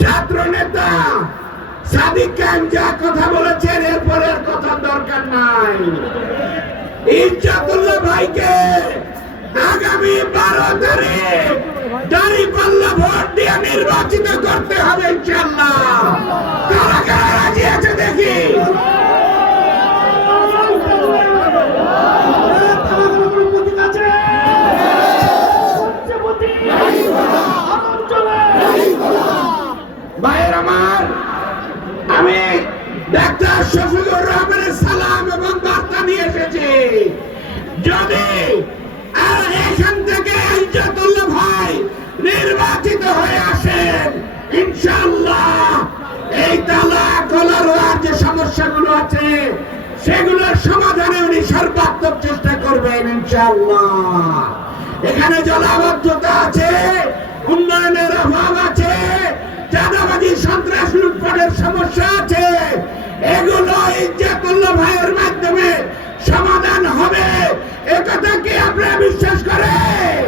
ছাত্র নেতা সাদিক খান যা কথা বলেছেন এরপরের কথা দরকার নাই। ইজ্জতুল্লাহ ভাইকে আগামী 12 তারিখ দাঁড়িপাল্লা ভোট দিয়ে নির্বাচিত করতে হবে ইনশাআল্লাহ। কারা কারা রাজি আছে দেখি। ভাইয়ের আমার, আমি ডাক্তার শফিকুর রহমানের সালাম এবং বার্তা নিয়ে এসেছি। যদি এখান থেকে ইজ্জতুল্লাহ ভাই নির্বাচিত হয়ে আসেন ইনশাআল্লাহ এই তালা কলার যে সমস্যাগুলো আছে সেগুলোর সমাধানে উনি সর্বাত্মক চেষ্টা করবেন ইনশাআল্লাহ। এখানে জলাবদ্ধতা আছে, উন্নয়নের অভাব আছে, চাঁদাবাজি সন্ত্রাস লুটপাটের সমস্যা আছে, এগুলো ইজ্জতুল্লাহ ভাইয়ের মাধ্যমে সমাধান হবে। একথা কি আপনারা বিশ্বাস করেন?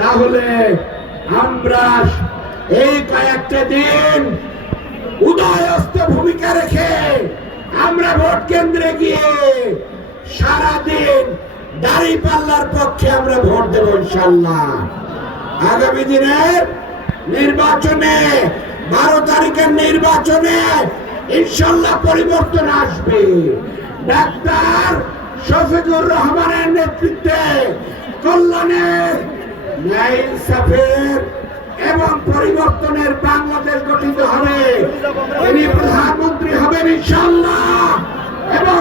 তাহলে আমরা এই কয়েকটা দিন উদয়স্ত ভূমিকা রেখে আমরা ভোট কেন্দ্রে গিয়ে সারাদিন দাঁড়িপাল্লার পক্ষে আমরা ভোট দেব ইনশাআল্লাহ। আগামী দিনের নির্বাচনে 12 তারিখের নির্বাচনে ইনশাআল্লাহ পরিবর্তন আসবে। ডাক্তার শফিকুর রহমানের নেতৃত্বে কল্যাণের, ন্যায় ইনসাফের এবং পরিবর্তনের বাংলাদেশ গঠিত হবে। তিনি প্রধানমন্ত্রী হবেন ইনশাআল্লাহ এবং